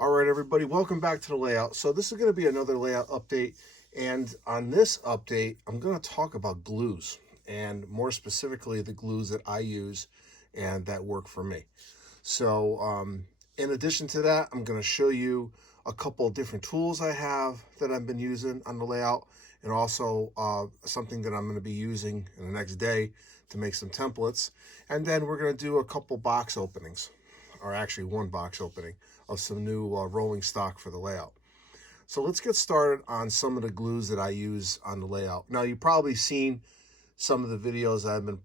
All right, everybody, welcome back to the layout. So this is going to be another layout update. And on this update, I'm going to talk about glues, and more specifically, the glues that I use and that work for me. So in addition to that, I'm going to show you a couple of different tools I have that I've been using on the layout, and also something that I'm going to be using in the next day to make some templates. And then we're going to do a couple box openings, or actually one box opening of some new rolling stock for the layout. So let's get started on some of the glues that I use on the layout. Now, you've probably seen some of the videos I've been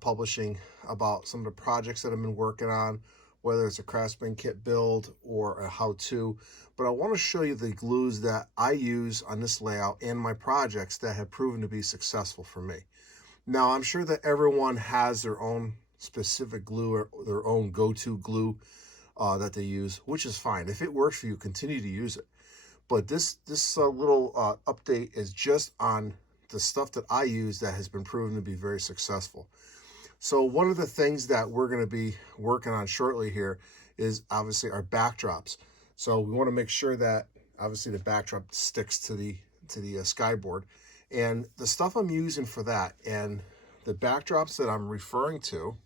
publishing about some of the projects that I've been working on, whether it's a craftsman kit build or a how-to. But I want to show you the glues that I use on this layout and my projects that have proven to be successful for me. Now, I'm sure that everyone has their own specific glue or their own go-to glue that they use, which is fine. If it works for you, continue to use it. But this little update is just on the stuff that I use that has been proven to be very successful. So one of the things that we're going to be working on shortly here is obviously our backdrops. So we want to make sure that obviously the backdrop sticks to the skyboard. And the stuff I'm using for that and the backdrops that I'm referring to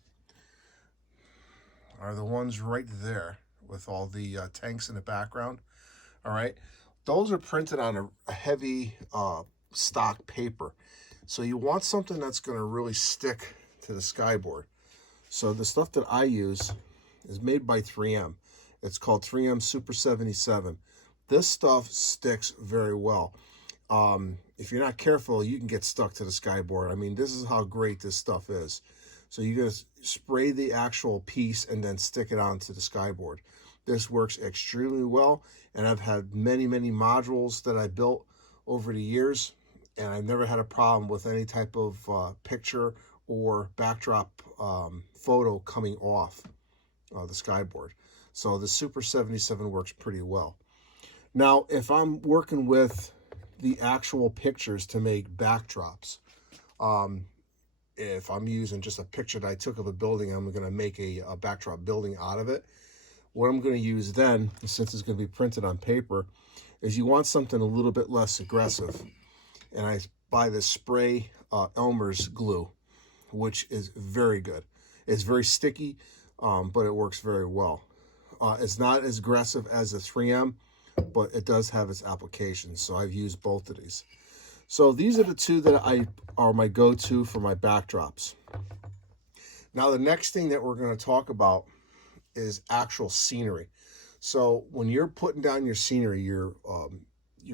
are the ones right there with all the tanks in the background. All right, those are printed on a heavy stock paper. So you want something that's going to really stick to the skyboard. So the stuff that I use is made by 3M. It's called 3M Super 77. This stuff sticks very well. If you're not careful, you can get stuck to the skyboard. I mean, this is how great this stuff is. So you're going to spray the actual piece and then stick it onto the skyboard. This works extremely well, and I've had many modules that I built over the years, and I've never had a problem with any type of picture or backdrop photo coming off the skyboard. So the Super 77 works pretty well. Now, if I'm working with the actual pictures to make backdrops, if I'm using just a picture that I took of a building, I'm going to make a backdrop building out of it. What I'm going to use then, since it's going to be printed on paper, is you want something a little bit less aggressive. And I buy this spray Elmer's glue, which is very good. It's very sticky, but it works very well. It's not as aggressive as the 3M, but it does have its applications. So I've used both of these. So these are the two that are my go-to for my backdrops. Now the next thing that we're going to talk about is actual scenery. So when you're putting down your scenery, your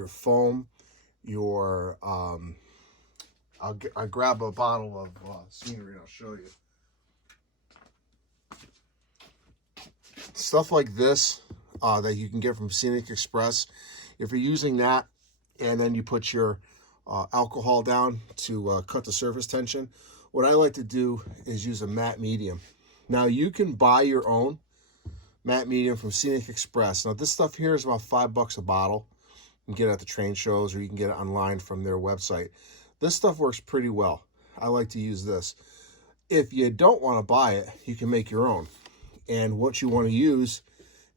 foam, your I'll grab a bottle of scenery and I'll show you. Stuff like this that you can get from Scenic Express. If you're using that and then you put your alcohol down to cut the surface tension, what I like to do is use a matte medium. Now you can buy your own matte medium from Scenic Express. Now this stuff here is about $5 a bottle. You can get it at the train shows, or you can get it online from their website. This stuff works pretty well. I like to use this. If you don't want to buy it, you can make your own. And what you want to use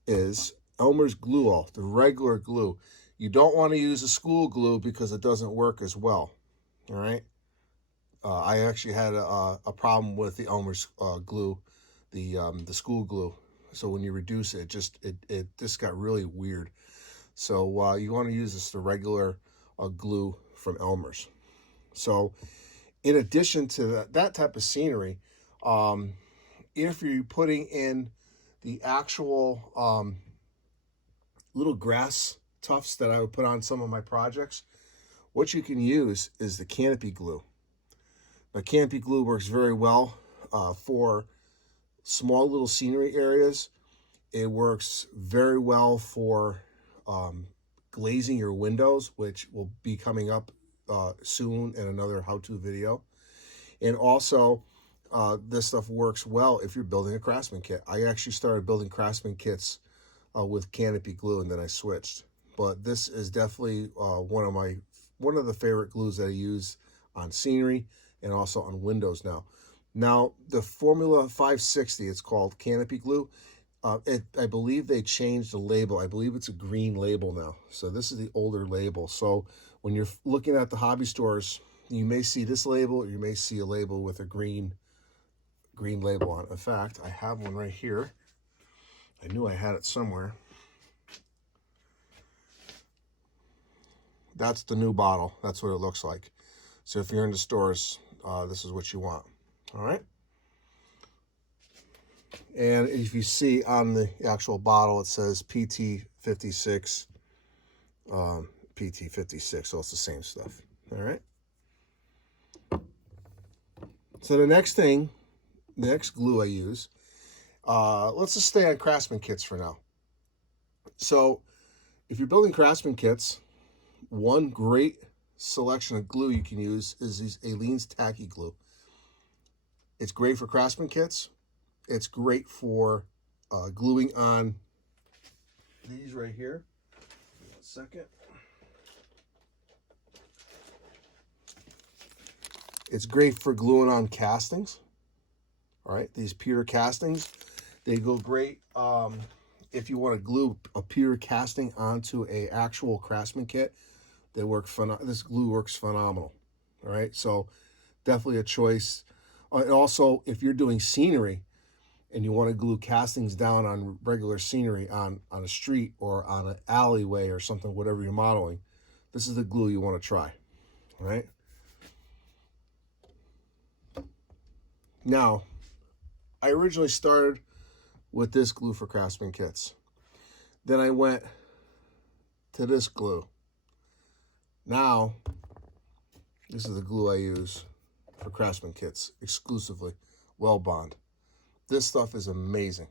is Elmer's Glue All, the regular glue. You don't want to use a school glue because it doesn't work as well. All right. I actually had a problem with the Elmer's glue, the school glue. So when you reduce it, it just got really weird. So you want to use the regular glue from Elmer's. So in addition to that type of scenery, if you're putting in the actual little grass tufts that I would put on some of my projects, what you can use is the canopy glue. The canopy glue works very well for small little scenery areas. It works very well for glazing your windows, which will be coming up soon in another how-to video. And also, this stuff works well if you're building a craftsman kit. I actually started building craftsman kits with canopy glue, and then I switched. But this is definitely one of the favorite glues that I use on scenery and also on windows now. Now, the Formula 560, it's called canopy glue. I believe they changed the label. I believe it's a green label now. So this is the older label. So when you're looking at the hobby stores, you may see this label, or you may see a label with a green label on it. In fact, I have one right here. I knew I had it somewhere. That's the new bottle. That's what it looks like. So if you're in the stores, this is what you want. All right. And if you see on the actual bottle, it says PT56, PT56. So it's the same stuff. All right. So the next glue I use, let's just stay on craftsman kits for now. So if you're building craftsman kits, one great selection of glue you can use is these Aleene's Tacky Glue. It's great for craftsman kits. It's great for gluing on these right here. Give me 1 second. It's great for gluing on castings. All right, these pewter castings, they go great if you want to glue a pewter casting onto a actual craftsman kit. They work this glue works phenomenal. All right, so definitely a choice. And also, if you're doing scenery and you want to glue castings down on regular scenery on a street or on an alleyway or something, whatever you're modeling, this is the glue you want to try. All right. Now, I originally started with this glue for craftsman kits. Then I went to this glue. Now, this is the glue I use for craftsman kits exclusively, Weld Bond. This stuff is amazing.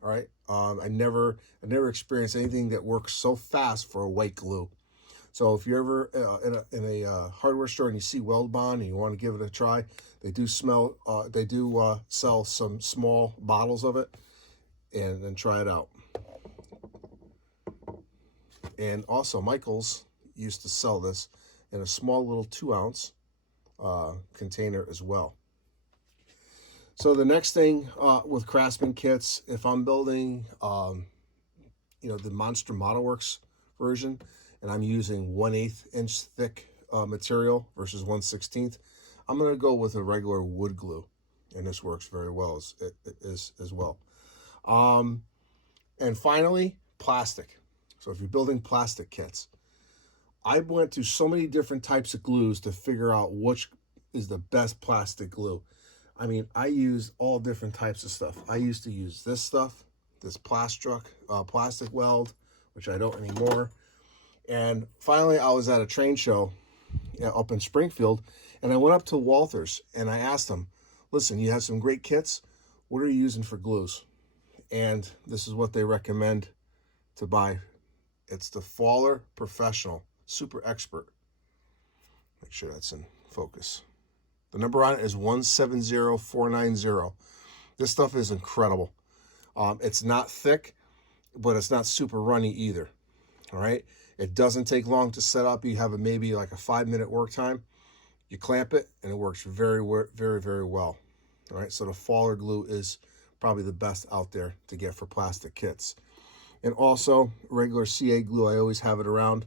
All right, I never experienced anything that works so fast for a white glue. So if you're ever in a hardware store and you see Weld Bond and you want to give it a try, they do sell some small bottles of it, and then try it out. And also, Michaels used to sell this in a small little 2-ounce container as well. So the next thing with craftsman kits, if I'm building, the Monster Model Works version, and I'm using 1/8 inch thick material versus 1/16, I'm going to go with a regular wood glue, and this works very well as well. And finally, plastic. So if you're building plastic kits, I went through so many different types of glues to figure out which is the best plastic glue. I mean, I use all different types of stuff. I used to use this stuff, this plastic weld, which I don't anymore. And finally, I was at a train show up in Springfield, and I went up to Walther's, and I asked them, listen, you have some great kits. What are you using for glues? And this is what they recommend to buy. It's the Faller Professional Super Expert. Make sure that's in focus. The number on it is 170490. This stuff is incredible. It's not thick, but it's not super runny either. All right. It doesn't take long to set up. You have maybe like a 5-minute work time. You clamp it, and it works very, very, very well. All right. So the Faller glue is probably the best out there to get for plastic kits. And also, regular CA glue, I always have it around.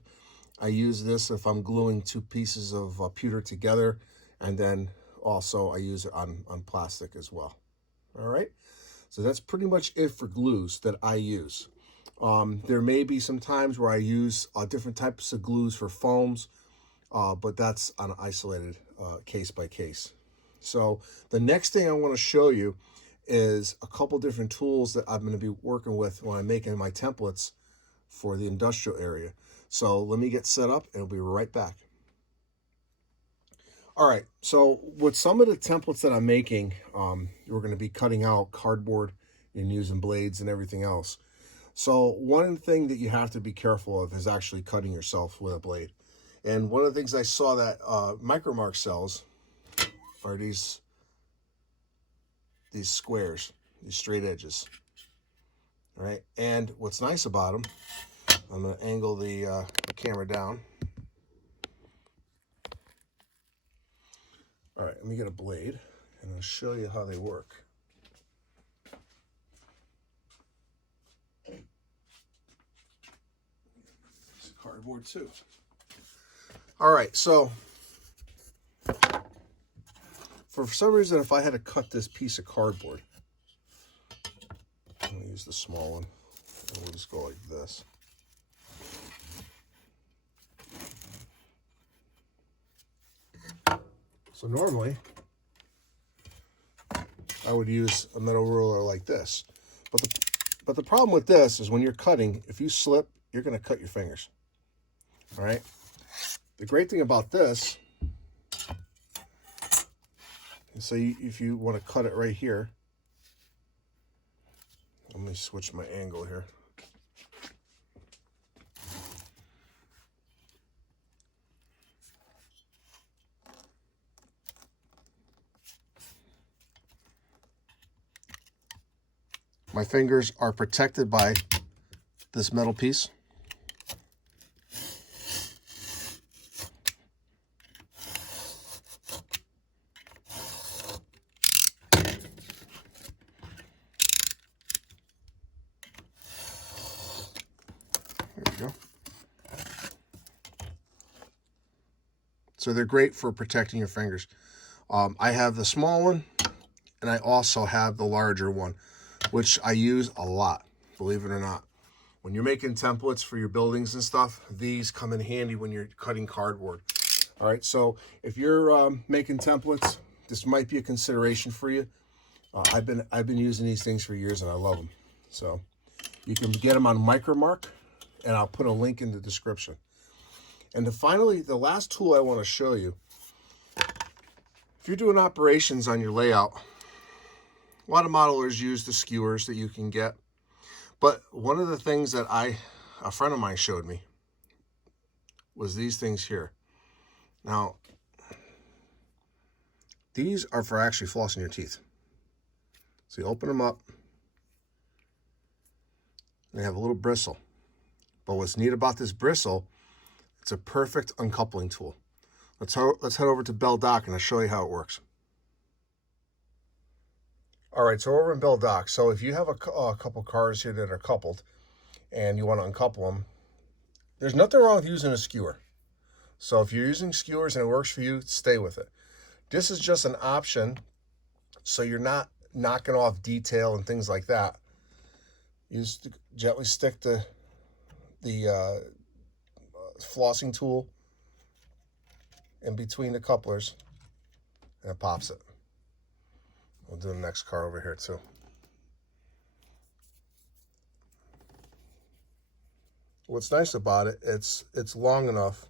I use this if I'm gluing 2 pieces of pewter together, and then also I use it on plastic as well. All right, so that's pretty much it for glues that I use. There may be some times where I use different types of glues for foams, but that's on an isolated case by case. So the next thing I want to show you is a couple different tools that I'm going to be working with when I'm making my templates for the industrial area. So let me get set up, and I'll be right back. All right, so with some of the templates that I'm making, we're going to be cutting out cardboard and using blades and everything else. So one thing that you have to be careful of is actually cutting yourself with a blade. And one of the things I saw that Micromark sells are these squares, these straight edges. All right, and what's nice about them, I'm going to angle the camera down. All right, let me get a blade, and I'll show you how they work. cardboard too. All right, so for some reason, if I had to cut this piece of cardboard, I'm going to use the small one. And we'll just go like this. So normally, I would use a metal ruler like this. But the problem with this is when you're cutting, if you slip, you're going to cut your fingers. All right? The great thing about this is, so if you want to cut it right here, let me switch my angle here. My fingers are protected by this metal piece. There we go. So they're great for protecting your fingers. I have the small one, and I also have the larger one, which I use a lot, believe it or not. When you're making templates for your buildings and stuff, these come in handy when you're cutting cardboard. All right, so if you're making templates, this might be a consideration for you. I've been using these things for years, and I love them. So you can get them on Micromark, and I'll put a link in the description. And finally, the last tool I want to show you, if you're doing operations on your layout, a lot of modelers use the skewers that you can get. But one of the things that a friend of mine showed me was these things here. Now, these are for actually flossing your teeth. So you open them up, and they have a little bristle. But what's neat about this bristle, it's a perfect uncoupling tool. Let's head over to Bell Dock, and I'll show you how it works. All right, so over in Bell Dock, so if you have a couple cars here that are coupled and you want to uncouple them, there's nothing wrong with using a skewer. So if you're using skewers and it works for you, stay with it. This is just an option, so you're not knocking off detail and things like that. You just gently stick the flossing tool in between the couplers, and it pops it. We'll do the next car over here too. What's nice about it, it's long enough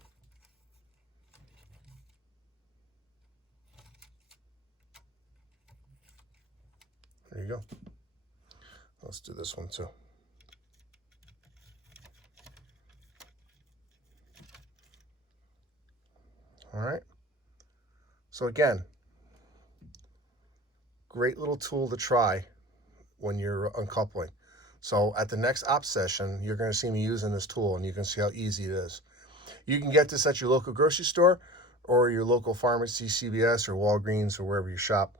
there you go. Let's do this one too. All right. So again, great little tool to try when you're uncoupling. So at the next op session, you're going to see me using this tool, and you can see how easy it is. You can get this at your local grocery store or your local pharmacy, CVS or Walgreens or wherever you shop.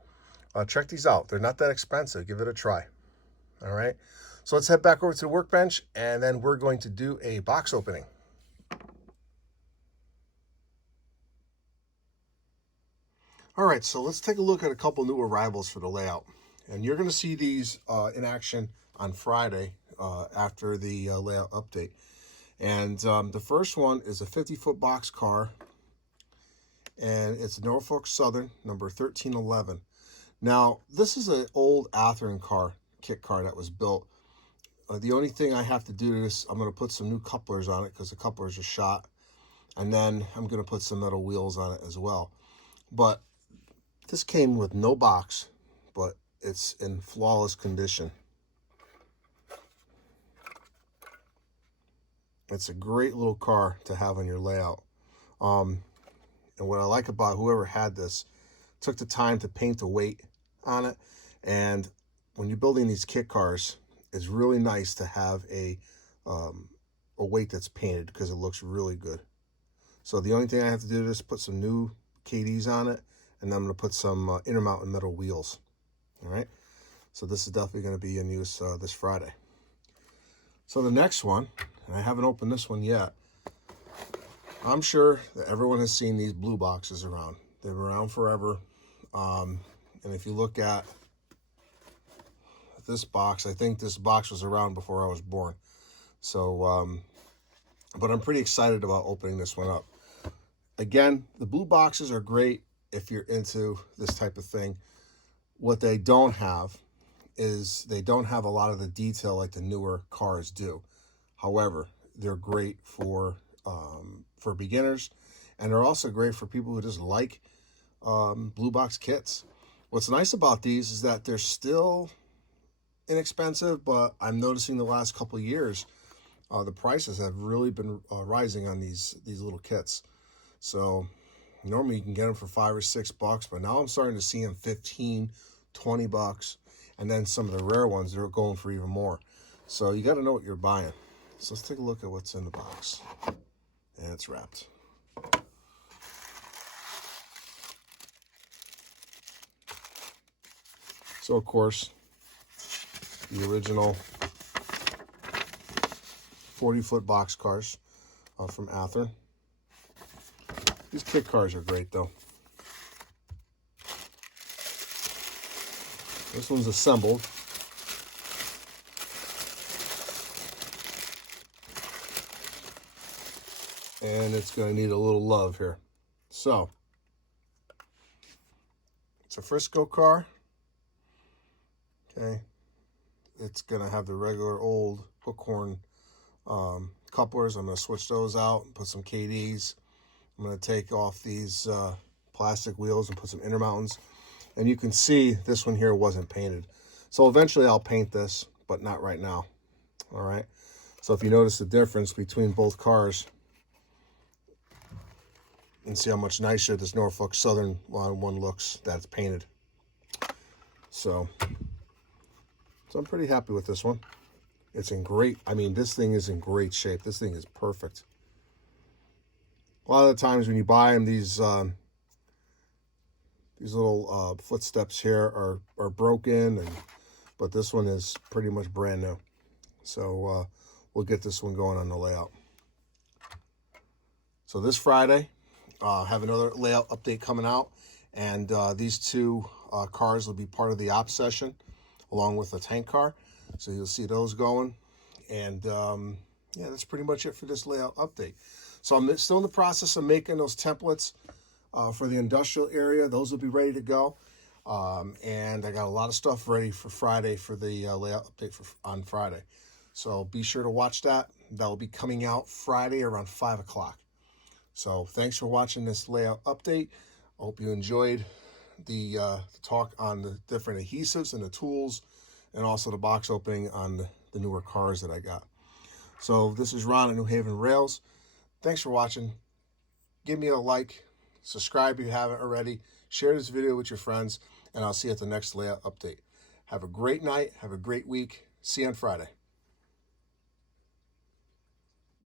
Check these out. They're not that expensive. Give it a try. All right. So let's head back over to the workbench, and then we're going to do a box opening. All right, so let's take a look at a couple new arrivals for the layout. And you're going to see these in action on Friday after the layout update. And the first one is a 50-foot box car, and it's a Norfolk Southern, number 1311. Now, this is an old Athearn car, kit car that was built. The only thing I have to do to this, I'm going to put some new couplers on it because the couplers are shot. And then I'm going to put some metal wheels on it as well. But this came with no box, but it's in flawless condition. It's a great little car to have on your layout. And what I like about whoever had this, took the time to paint the weight on it. And when you're building these kit cars, it's really nice to have a weight that's painted because it looks really good. So the only thing I have to do is put some new KDs on it, and then I'm going to put some intermountain metal wheels. All right. So this is definitely going to be in use this Friday. So the next one, and I haven't opened this one yet, I'm sure that everyone has seen these blue boxes around. They've been around forever. And if you look at this box, I think this box was around before I was born. So, but I'm pretty excited about opening this one up. Again, the blue boxes are great if you're into this type of thing. What they don't have is they don't have a lot of the detail like the newer cars do. However, they're great for beginners, and they're also great for people who just like blue box kits. What's nice about these is that they're still inexpensive, but I'm noticing the last couple of years the prices have really been rising on these little kits. So normally you can get them for $5 or $6, but now I'm starting to see them 15, 20 bucks, and then some of the rare ones they're going for even more. So you got to know what you're buying. So let's take a look at what's in the box. And it's wrapped. So of course, the original 40-foot box cars from Athearn. These kit cars are great though. This one's assembled. And it's going to need a little love here. So, it's a Frisco car. Okay. It's going to have the regular old hook horn couplers. I'm going to switch those out and put some KDs. I'm going to take off these plastic wheels and put some intermountains. And you can see this one here wasn't painted. So eventually I'll paint this, but not right now. All right. So if you notice the difference between both cars, and see how much nicer this Norfolk Southern one looks that's painted. So I'm pretty happy with this one. It's in great, I mean, this thing is in great shape. This thing is perfect. A lot of the times when you buy them, these little footsteps here are broken, but this one is pretty much brand new. So we'll get this one going on the layout. So this Friday, have another layout update coming out, and these two cars will be part of the op session along with the tank car, so you'll see those going. And yeah, that's pretty much it for this layout update. So I'm still in the process of making those templates for the industrial area. Those will be ready to go, and I got a lot of stuff ready for Friday for the layout update on Friday. So be sure to watch that. That will be coming out Friday around 5 o'clock. So thanks for watching this layout update. I hope you enjoyed the talk on the different adhesives and the tools, and also the box opening on the newer cars that I got. So this is Ron at New Haven Rails. Thanks for watching. Give me a like, subscribe if you haven't already, share this video with your friends, and I'll see you at the next layout update. Have a great night, have a great week. See you on Friday.